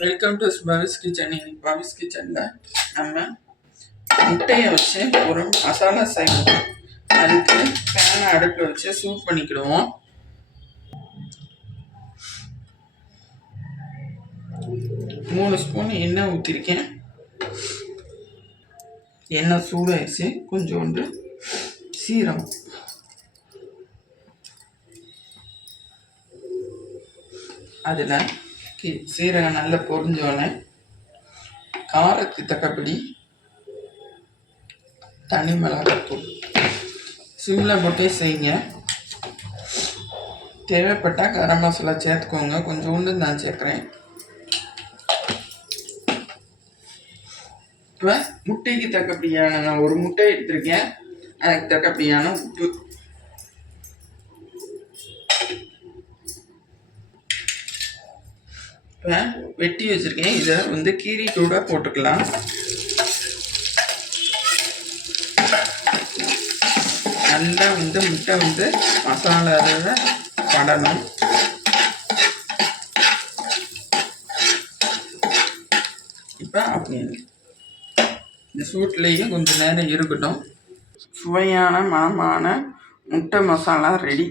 Welcome to Pavis kitchen. இன்னைக்கு பவிஸ் கிச்சனில் நம்ம முட்டையை வச்சு ஒரு மசாலா செய்வோம். அதுக்கு பேனை அடுப்பில் வச்சு சூப் பண்ணிக்கிடுவோம். மூணு ஸ்பூன் எண்ணெய் ஊற்றிருக்கேன். எண்ணெய் சூடாயிடுச்சு. கொஞ்சோண்டு சீரகம், அதில் சீரகம் நல்லா பொரிஞ்சோடனே காரத்துக்கு தக்கபடி தனி மிளகாத்தூள் சிம்மில் போட்டே செய்யுங்க. தேவைப்பட்டால் கரம் மசாலா சேர்த்துக்கோங்க. கொஞ்சோண்டு நான் சேர்க்குறேன். இப்போ முட்டைக்கு தக்கபடியான நான் ஒரு முட்டை எடுத்திருக்கேன். அதுக்கு தக்கபடியான உப்பு, இப்போ வெட்டி வச்சுருக்கேன். இதை கீரி கூட போட்டுக்கலாம். நல்லா முட்டை மசாலாவில் படணும். இப்போ அப்படி இந்த சூட்லேயும் கொஞ்சம் நேரம் இருக்கட்டும். சுவையான மணமான முட்டை மசாலா ரெடி.